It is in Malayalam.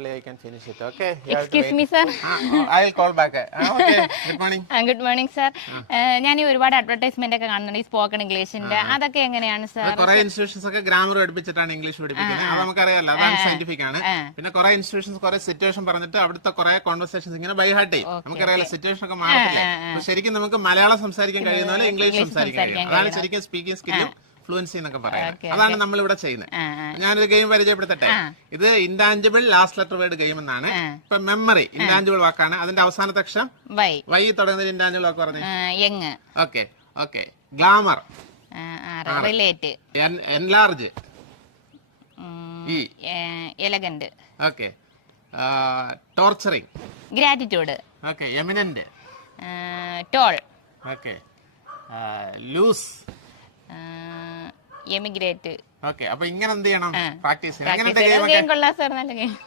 I can finish it. Okay. Excuse me, sir. I'll call back. Okay. Good morning. Good morning, sir. ഞാൻ ഈ ഒരുപാട് അഡ്വർടൈസ്മെന്റ് ഒക്കെ കാണുന്നുണ്ട് ഈ സ്പോക്കൺ ഇംഗ്ലീഷിന്റെ അതൊക്കെ എങ്ങനെയാണ് സർ? കുറെ ഇൻസ്റ്റിറ്റ്യൂഷൻസ് ഒക്കെ ഗ്രാമർ പഠിപ്പിച്ചിട്ടാണ് ഇംഗ്ലീഷ് പഠിപ്പിക്കുന്നത്. അത് നമുക്കറിയാലോ, അതാണ് സയന്റിഫിക് ആണ്. പിന്നെ കുറെ ഇൻസ്റ്റിറ്റ്യൂഷൻസ് കുറെ സിറ്റുവേഷൻ പറഞ്ഞിട്ട് അവിടുത്തെ കുറെ കോൺവെർസേഷൻസ് ഇങ്ങനെ ബൈ ഹാർട്ട് ചെയ്യും. നമുക്കറിയാലോ സിറ്റുവേഷൻ ഒക്കെ മാറത്തില്ല. ശരിക്കും നമുക്ക് മലയാളം സംസാരിക്കാൻ കഴിയുന്ന പോലെ ഇംഗ്ലീഷ് സംസാരിക്കാൻ കഴിയും. അതാണ് ശരിക്കും സ്പീക്കിംഗ് സ്കില്ലും ഫ്ലുവൻസി എന്നൊക്കെ പറയുന്നത്. അതാണ് നമ്മൾ ഇവിടെ ചെയ്യുന്നത്. ഞാനൊരു ഗെയിം പരിചയപ്പെടുത്തട്ടെ. ഇത് intangible last letter word game എന്നാണ്. ഇപ്പൊ മെമ്മറി ഇൻടാഞ്ചിബിൾ വാക്കാണ്. അതിന്റെ അവസാനത്തെ അക്ഷരം വൈ തുടങ്ങുന്ന ഇൻടാഞ്ചിബിൾ വാക്ക് പറഞ്ഞു. Okay okay. Glamour, relate, enlarge, elegant, okay. Torturing, gratitude, okay. Eminent, tall, okay. Loose, emigrate. Okay. അപ്പൊ ഇങ്ങനെ എന്ത് ചെയ്യണം? പ്രാക്ടീസ് കൊള്ളാം സർ, നല്ല ഗെയിം.